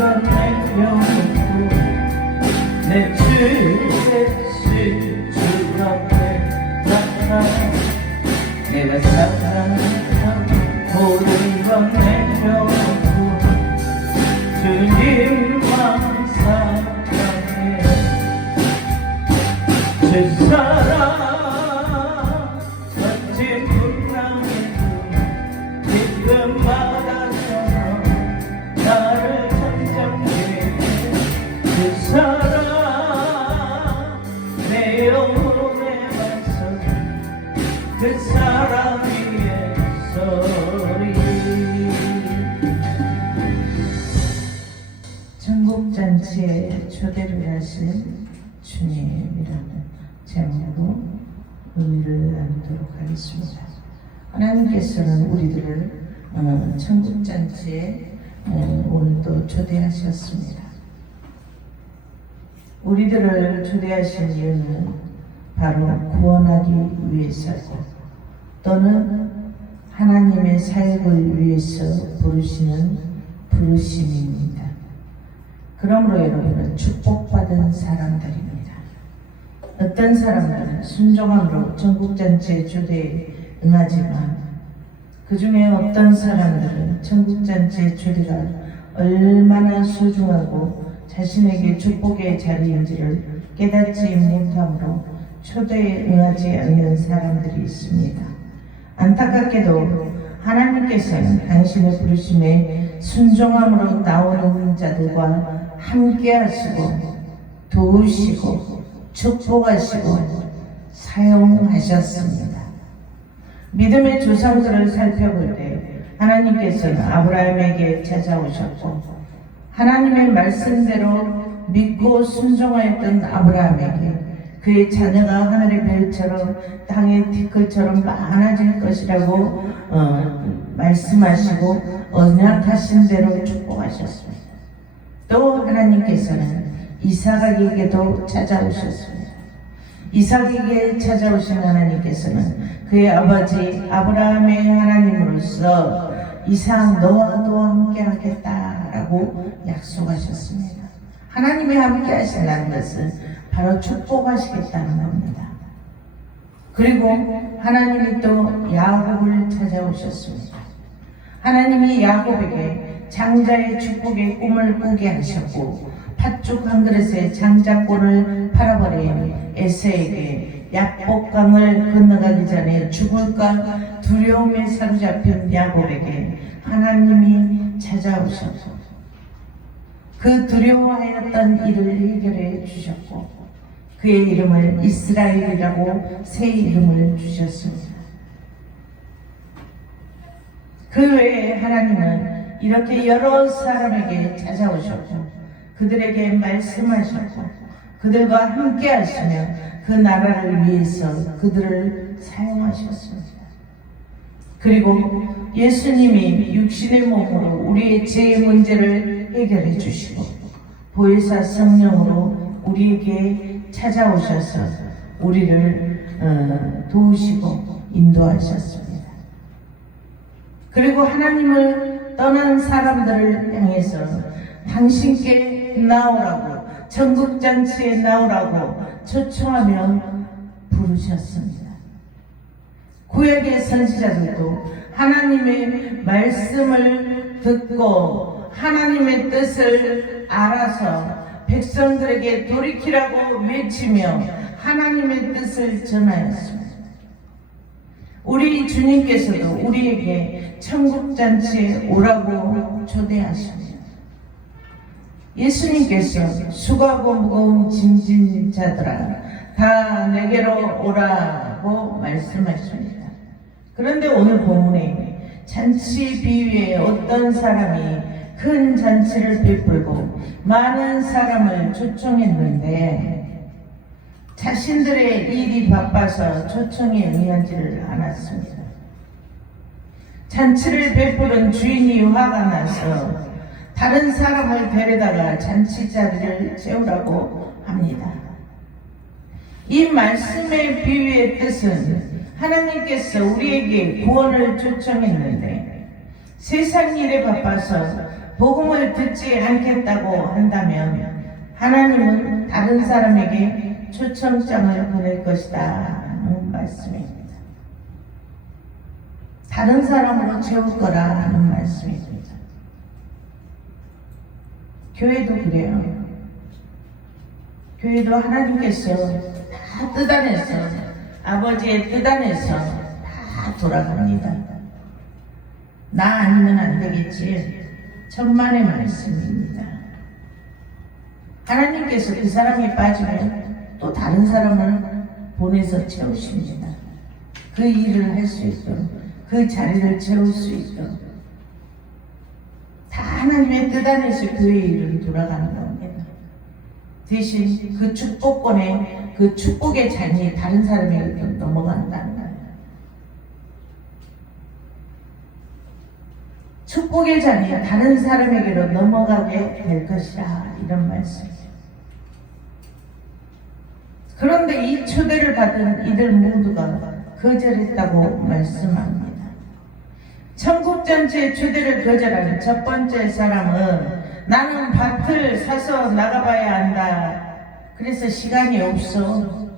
건 내려놓고 내 주의 주 앞에 나타 내가 사랑한 모든 건 내려놓고 주님만 사랑해 주 사랑 멋진 풍랑에도 지금마다처럼 나를 점점해 주 사랑 내 영혼에 맞서 그 사랑 위에 소리 천국잔치에 초대를 하신 주님이라는 제목으로 의미를 나누도록 하겠습니다. 하나님께서는 우리들을 천국잔치에 오늘도 초대하셨습니다. 우리들을 초대하신 이유는 바로 구원하기 위해서고 또는 하나님의 사역을 위해서 부르시는 부르심입니다. 그러므로 여러분은 축복받은 사람들입니다. 어떤 사람들은 순종함으로 천국잔치의 초대에 응하지만 그 중에 어떤 사람들은 천국잔치의 초대가 얼마나 소중하고 자신에게 축복의 자리인지를 깨닫지 못함으로 초대에 응하지 않는 사람들이 있습니다. 안타깝게도 하나님께서는 당신의 부르심에 순종함으로 나오는 자들과 함께 하시고 도우시고 축복하시고 사용하셨습니다. 믿음의 조상들을 살펴볼 때 하나님께서는 아브라함에게 찾아오셨고 하나님의 말씀대로 믿고 순종하였던 아브라함에게 그의 자녀가 하늘의 별처럼 땅의 티끌처럼 많아질 것이라고 말씀하시고 언약하신 대로 축복하셨습니다. 또 하나님께서는 이삭에게도 찾아오셨습니다. 이삭에게 찾아오신 하나님께서는 그의 아버지 아브라함의 하나님으로서 이삭 너와도 함께 하겠다라고 약속하셨습니다. 하나님이 함께 하신다는 것은 바로 축복하시겠다는 겁니다. 그리고 하나님이 또 야곱을 찾아오셨습니다. 하나님이 야곱에게 장자의 축복의 꿈을 꾸게 하셨고 팥죽 한 그릇에 장자권을 팔아버린 에서에게 약복강을 건너가기 전에 죽을까 두려움에 사로잡힌 야곱에게 하나님이 찾아오셨고 그 두려워하였던 일을 해결해 주셨고 그의 이름을 이스라엘이라고 새 이름을 주셨습니다. 그 외에 하나님은 이렇게 여러 사람에게 찾아오셨고 그들에게 말씀하셨고 그들과 함께 하시며 그 나라를 위해서 그들을 사용하셨습니다. 그리고 예수님이 육신의 몸으로 우리의 죄의 문제를 해결해 주시고 보혜사 성령으로 우리에게 찾아오셔서 우리를 도우시고 인도하셨습니다. 그리고 하나님을 떠난 사람들을 향해서 당신께 나오라고 천국잔치에 나오라고 초청하며 부르셨습니다. 구약의 선지자들도 하나님의 말씀을 듣고 하나님의 뜻을 알아서 백성들에게 돌이키라고 외치며 하나님의 뜻을 전하였습니다. 우리 주님께서도 우리에게 천국잔치에 오라고 초대하십니다. 예수님께서 수고하고 무거운 짐진 자들아 다 내게로 오라고 말씀하십니다. 그런데 오늘 본문에 잔치 비유에 어떤 사람이 큰 잔치를 베풀고 많은 사람을 초청했는데 자신들의 일이 바빠서 초청에 응하지를 않았습니다. 잔치를 베푸는 주인이 화가 나서 다른 사람을 데려다가 잔치 자리를 채우라고 합니다. 이 말씀의 비유의 뜻은 하나님께서 우리에게 구원을 초청했는데 세상 일에 바빠서 복음을 듣지 않겠다고 한다면 하나님은 다른 사람에게 초청장을 보낼 것이다 하는 말씀입니다. 다른 사람으로 채울 거라 하는 말씀입니다. 교회도 그래요. 교회도 하나님께서 다 뜻 안에서, 아버지의 뜻 안에서 다 돌아갑니다. 나 아니면 안 되겠지. 천만의 말씀입니다. 하나님께서 그 사람이 빠지면 또 다른 사람을 보내서 채우십니다. 그 일을 할 수 있도록, 그 자리를 채울 수 있도록 다 하나님의 뜻 안에서 그의 일은 돌아가는 겁니다. 대신 그 축복권에 그 축복의 잔이 다른 사람에게 넘어간다는 거예요. 축복의 잔이 다른 사람에게로 넘어가게 될 것이라 이런 말씀이에요. 그런데 이 초대를 받은 이들 모두가 거절했다고 말씀합니다. 천국 전체의 초대를 거절하는 첫 번째 사람은 나는 밭을 사서 나가봐야 한다. 그래서 시간이 없어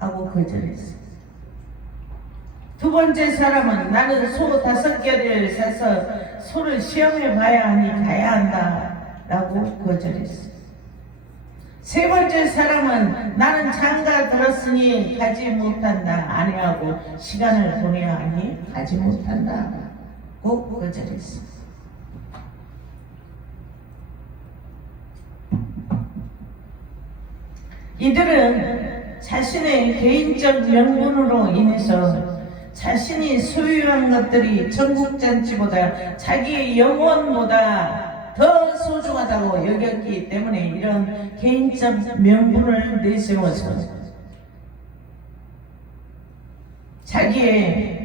하고 거절했어요. 두 번째 사람은 나는 소 5개를 사서 소를 시험해 봐야 하니 가야 한다 라고 거절했어요. 세 번째 사람은 나는 장가 들었으니 가지 못한다. 아내하고 시간을 보내야 하니 가지 못한다 고 거절했어요. 이들은 자신의 개인적 명분으로 인해서 자신이 소유한 것들이 천국잔치보다 자기의 영혼보다 더 소중하다고 여겼기 때문에 이런 개인적 명분을 내세워서 자기의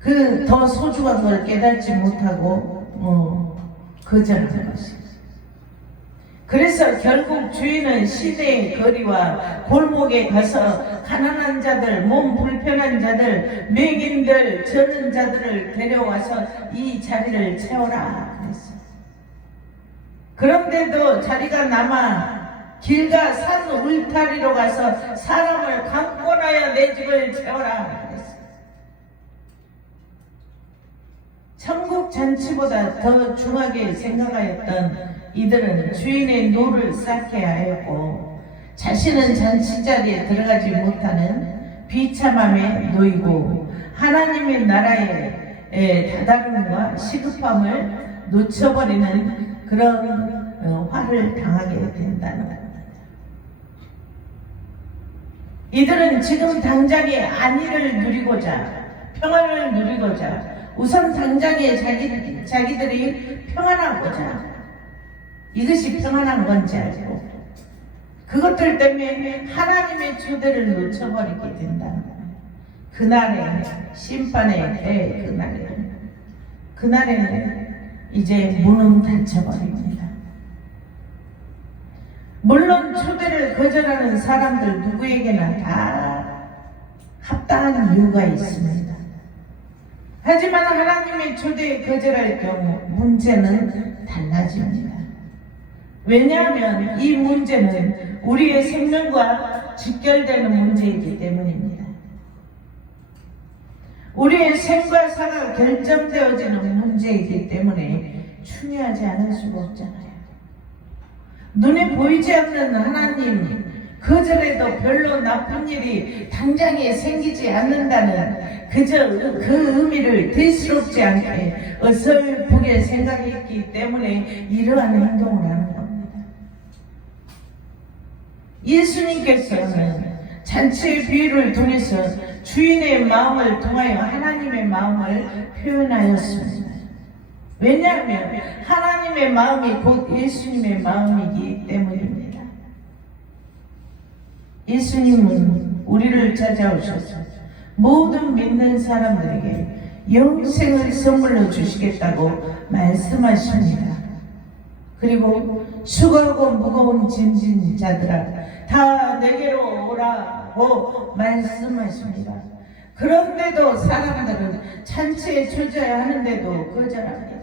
그 더 소중한 걸 깨닫지 못하고 거절하는 것입니다. 그래서 결국 주인은 시내의 거리와 골목에 가서 가난한 자들, 몸 불편한 자들, 맹인들, 저는 자들을 데려와서 이 자리를 채워라 그랬어요. 그런데도 자리가 남아 길과 산 울타리로 가서 사람을 강권하여 내 집을 채워라 그랬어요. 천국 잔치보다 더 중하게 생각하였던 이들은 주인의 노를 쌓게 하였고 자신은 잔치 자리에 들어가지 못하는 비참함에 놓이고 하나님의 나라의 다다름과 시급함을 놓쳐버리는 그런 화를 당하게 된다는 겁니다. 이들은 지금 당장의 안위를 누리고자, 평안을 누리고자, 우선 당장에 자기들이 평안하고자, 이것이 평안한 건지 알고 그것들 때문에 하나님의 초대를 놓쳐버리게 된다는 거예요. 그날에 심판의 그날에는 이제 문은 닫혀버립니다. 물론 초대를 거절하는 사람들 누구에게나 다 합당한 이유가 있습니다. 하지만 하나님의 초대에 거절할 경우 문제는 달라집니다. 왜냐하면 이 문제는 우리의 생명과 직결되는 문제이기 때문입니다. 우리의 생과 사가 결정되어지는 문제이기 때문에 중요하지 않을 수가 없잖아요. 눈에 보이지 않는 하나님 거절해도 별로 나쁜 일이 당장에 생기지 않는다는 그저 그 의미를 대수롭지 않게 어설프게 생각했기 때문에 이러한 행동을 하는 겁니다. 예수님께서는 잔치의 비유를 통해서 주인의 마음을 통하여 하나님의 마음을 표현하였습니다. 왜냐하면 하나님의 마음이 곧 예수님의 마음이기 때문입니다. 예수님은 우리를 찾아오셔서 모든 믿는 사람들에게 영생을 선물로 주시겠다고 말씀하십니다. 그리고 수고하고 무거운 짐진 자들아 다 내게로 오라고 말씀하십니다. 그런데도 사람들은 잔치에 초대해야 하는데도 거절합니다.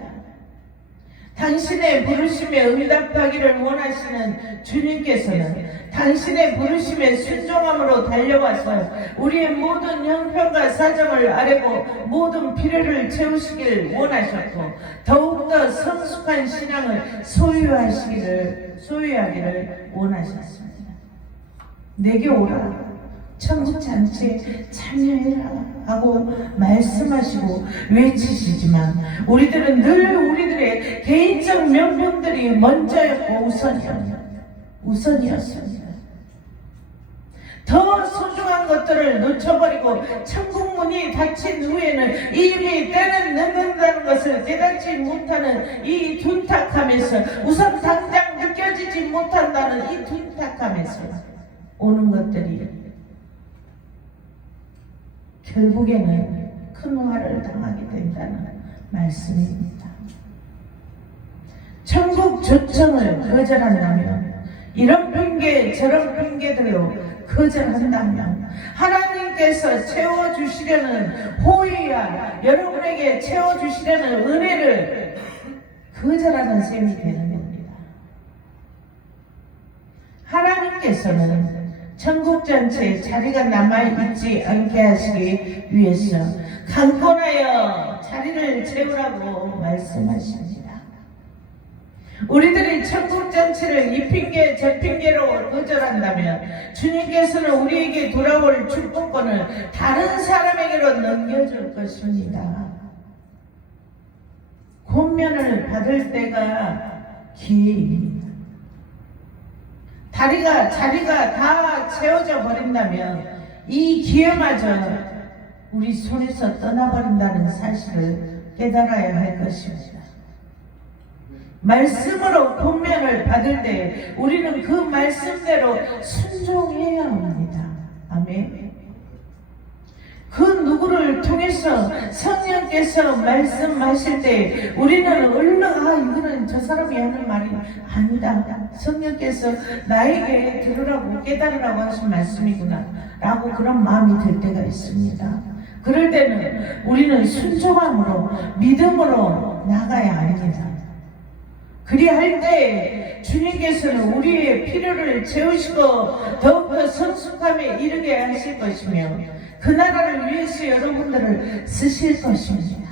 당신의 부르심에 응답하기를 원하시는 주님께서는 당신의 부르심에 순종함으로 달려와서 우리의 모든 형편과 사정을 아뢰고 모든 필요를 채우시길 원하셨고 더욱더 성숙한 신앙을 소유하기를 원하셨습니다. 내게 오라, 천국잔치에 참여해라 하고 말씀하시고 외치시지만 우리들은 늘 우리들의 개인적 명분들이 먼저였고 우선이었습니다. 더 소중한 것들을 놓쳐버리고 천국 문이 닫힌 후에는 이미 때는 늦는다는 것을 깨닫지 못하는 이 둔탁함에서 우선 당장 느껴지지 못한다는 이 둔탁함에서 오는 것들이 결국에는 큰 화를 당하게 된다는 말씀입니다. 천국 초청을 거절한다면 이런 핑계 저런 핑계들로 거절한다면 하나님께서 채워주시려는 호의와 여러분에게 채워주시려는 은혜를 거절하는 셈이 되는 겁니다. 하나님께서는 천국잔치에 자리가 남아있지 않게 하시기 위해서 강권하여 자리를 채우라고 말씀하십니다. 우리들이 천국잔치를 이 핑계 저 핑계로 거절한다면 주님께서는 우리에게 돌아올 축복권을 다른 사람에게로 넘겨줄 것입니다. 권면을 받을 때가 기회입니다. 자리가 다 채워져 버린다면 이 기회마저 우리 손에서 떠나버린다는 사실을 깨달아야 할 것입니다. 말씀으로 권면을 받을 때 우리는 그 말씀대로 순종해야 합니다. 아멘. 그 누구를 통해서 성령께서 말씀하실 때 우리는 얼른 이거는 저 사람이 하는 말이 아니다. 성령께서 나에게 들으라고 깨달으라고 하신 말씀이구나 라고 그런 마음이 들 때가 있습니다. 그럴 때는 우리는 순종함으로 믿음으로 나가야 합니다. 그리할 때 주님께서는 우리의 필요를 채우시고 더욱더 성숙함에 이르게 하실 것이며 그 나라를 위해서 여러분들을 쓰실 것입니다.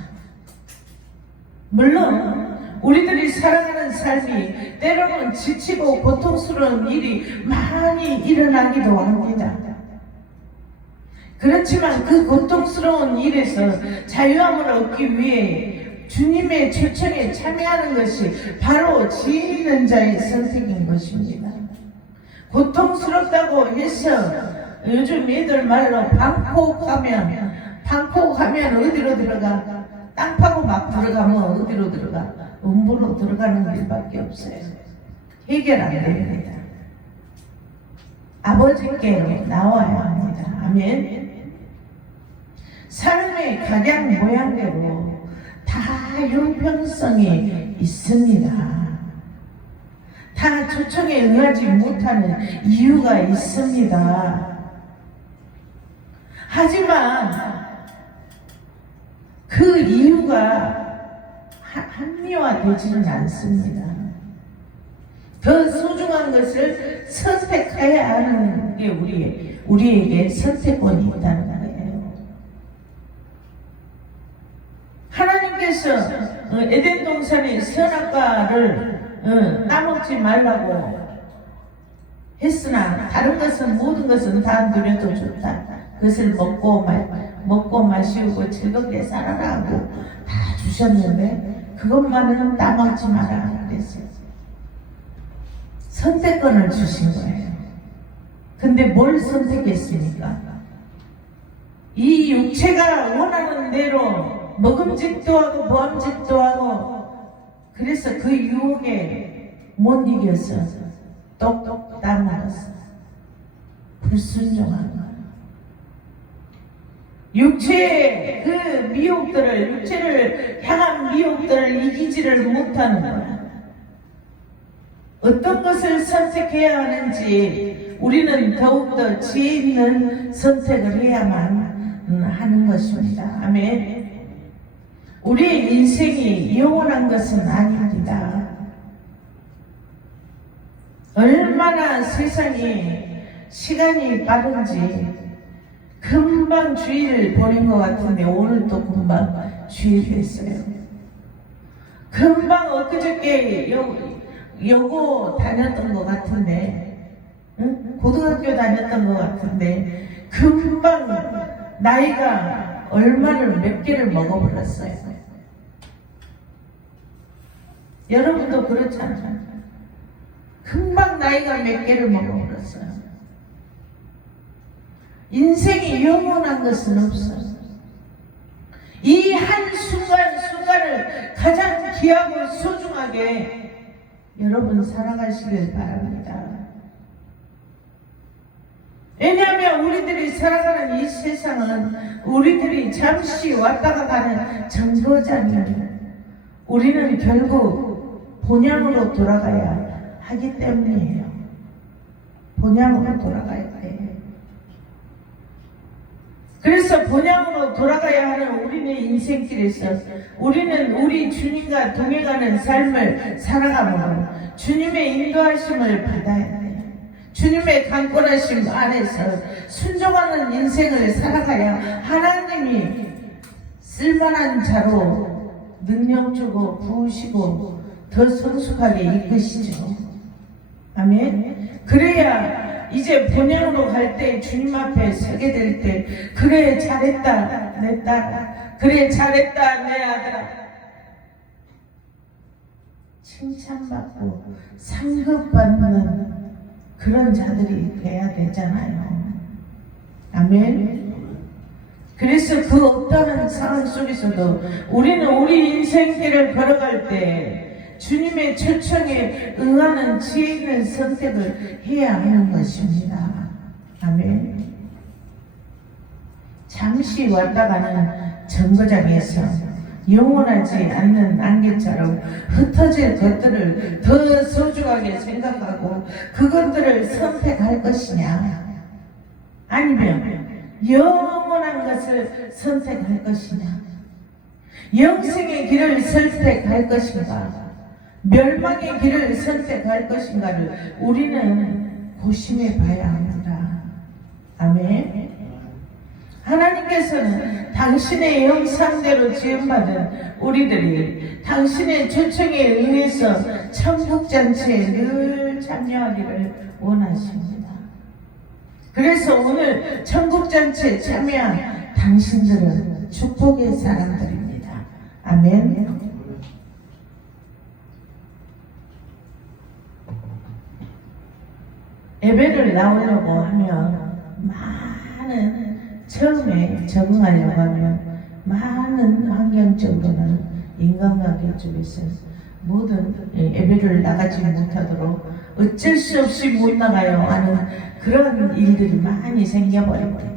물론 우리들이 살아가는 삶이 때로는 지치고 고통스러운 일이 많이 일어나기도 합니다. 그렇지만 그 고통스러운 일에서 자유함을 얻기 위해 주님의 초청에 참여하는 것이 바로 지혜 있는 자의 선택인 것입니다. 고통스럽다고 해서 요즘 애들 말로 방콕하면 어디로 들어가? 땅 파고 막 들어가면 어디로 들어가? 음부로 들어가는 길밖에 없어요. 해결 안 됩니다. 아버지께로 나와야 합니다. 아멘. 삶의 각양 모양대로 다 형평성이 있습니다. 다 초청에 응하지 못하는 이유가 있습니다. 하지만 그 이유가 합리화되지는 않습니다. 더 소중한 것을 선택해야 하는 게 우리에게 선택권이 있다는 거예요. 하나님께서 에덴 동산의 선악과를 따먹지 말라고 했으나 다른 것은 모든 것은 다 누려도 좋다. 그것을 먹고 마시고 즐겁게 살아라 하고 다 주셨는데 그것만은 따먹지 마라 그랬어요. 선택권을 주신 거예요. 근데 뭘 선택했습니까? 이 육체가 원하는 대로 먹음직도 하고 보암직도 하고 그래서 그 유혹에 못 이겨서 똑똑 따먹었어. 불순종한 거야. 육체의 그 미혹들을, 육체를 향한 미혹들을 이기지를 못하는 거야. 어떤 것을 선택해야 하는지 우리는 더욱더 지혜 있는 선택을 해야만 하는 것입니다. 아멘. 우리의 인생이 영원한 것은 아닙니다. 얼마나 세상이 시간이 빠른지 금방 주일을 보낸 것 같은데 오늘 또 금방 주일 됐어요. 금방 엊그저께 여고 다녔던 것 같은데, 응? 고등학교 다녔던 것 같은데 금방 나이가 얼마를 몇 개를 먹어버렸어요. 여러분도 그렇잖아요. 금방 나이가 몇 개를 먹어버렸어요. 인생이 영원한 것은 없어요. 이 한순간순간을 가장 귀하고 소중하게 여러분 살아가시길 바랍니다. 왜냐하면 우리들이 살아가는 이 세상은 우리들이 잠시 왔다가 가는 정거장이에요. 우리는 결국 본향으로 돌아가야 하기 때문이에요. 본향으로 돌아가야 돼요. 그래서 본향으로 돌아가야 하는 우리의 인생길에서 우리는 우리 주님과 동행하는 삶을 살아가므로 주님의 인도하심을 받아야 돼요. 주님의 강권하심 안에서 순종하는 인생을 살아가야 하나님이 쓸만한 자로 능력 주고 부으시고 더 성숙하게 이끄시죠. 아멘. 그래야 이제 본향으로 갈 때 주님 앞에 서게 될 때 그래 잘했다 내 딸아, 그래 잘했다 내 아들아, 칭찬받고 상급받는 그런 자들이 돼야 되잖아요. 아멘. 그래서 그 어떠한 상황 속에서도 우리는 우리 인생길을 걸어갈 때 주님의 초청에 응하는 지혜 있는 선택을 해야 하는 것입니다. 아멘. 잠시 왔다 가는 정거장에서 영원하지 않는 안개처럼 흩어질 것들을 더 소중하게 생각하고 그것들을 선택할 것이냐, 아니면 영원한 것을 선택할 것이냐, 영생의 길을 선택할 것인가, 멸망의 길을 선택할 것인가를 우리는 고심해 봐야 합니다. 아멘. 하나님께서는 당신의 형상대로 지음받은 우리들이 당신의 초청에 의해서 천국잔치에 늘 참여하기를 원하십니다. 그래서 오늘 천국잔치에 참여한 당신들은 축복의 사람들입니다. 아멘. 예배를 나오려고 하면 처음에 적응하려고 하면 많은 환경적으로는 인간관계 쪽에서 모든 예배를 나가지 못하도록 어쩔 수 없이 못 나가요 하는 그런 일들이 많이 생겨버립니다.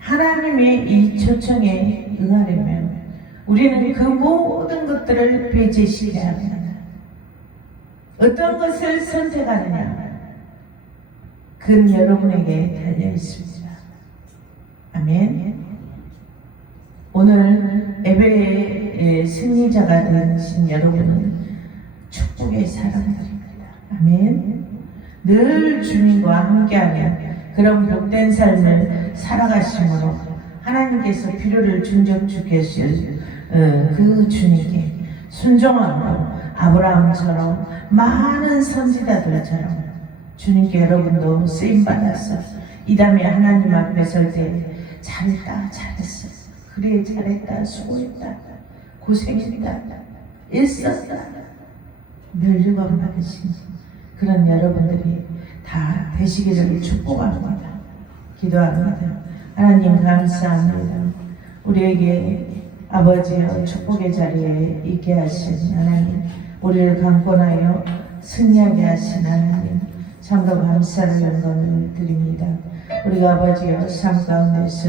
하나님의 이 초청에 응하려면 우리는 그 모든 것들을 배제시켜야 합니다. 어떤 것을 선택하느냐, 그건 여러분에게 달려 있습니다. 아멘. 오늘 예배의 승리자가 되신 여러분은 축복의 사람들입니다. 아멘. 늘 주님과 함께하는 그런 복된 삶을 살아가심으로 하나님께서 필요를 충족 주실 그 주님께 순종함으로 아브라함처럼 많은 선지자들처럼 주님께 여러분도 쓰임받아서 이 다음에 하나님 앞에 설 때 잘했다 잘했어, 그래 잘했다 수고했다 고생했다 애썼다 멸류관 받으신 그런 여러분들이 다 되시기를 축복합니다. 기도합니다. 하나님 감사합니다. 우리에게 아버지여 축복의 자리에 있게 하신 하나님, 우리를 강권하여 승리하게 하신 하나님, 참으로 감사를 영광을 드립니다. 우리가 아버지여 삶 가운데서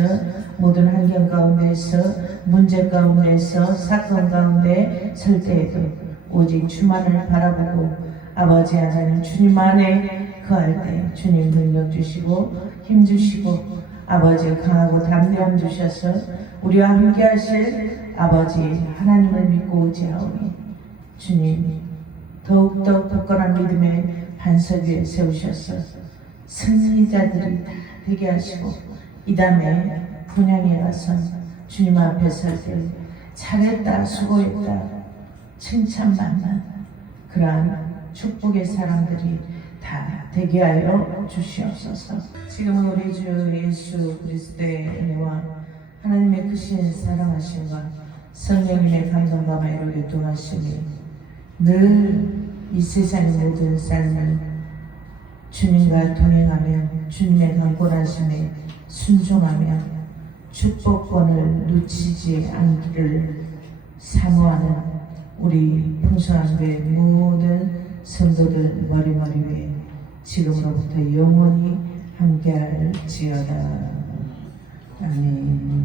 모든 환경 가운데서 문제 가운데서 사건 가운데 설 때에도 오직 주만을 바라보고 아버지 하나님 주님 안에 거할 때 주님 능력 주시고 힘 주시고 아버지 강하고 담대함 주셔서 우리와 함께 하실 아버지 하나님을 믿고 오지하오니 주님 더욱더 굳건한 믿음의 반석 위에 세우셔서 승리자들이 다 되게 하시고 이 다음에 분향에 가서 주님 앞에 설 때 잘했다 수고했다 칭찬받는 그러한 축복의 사람들이 다 되게 하여 주시옵소서. 지금은 우리 주 예수 그리스도의 은혜와 하나님의 크신 사랑하심과 성령님의 감동과 마이로 교통하심이 늘 이 세상 모든 삶을 주님과 동행하며 주님의 강권하심에 순종하며 축복권을 놓치지 않기를 사모하는 우리 풍성한교회 모든 성도들 머리머리 위에 지금으로부터 영원히 함께할지어다. 아멘.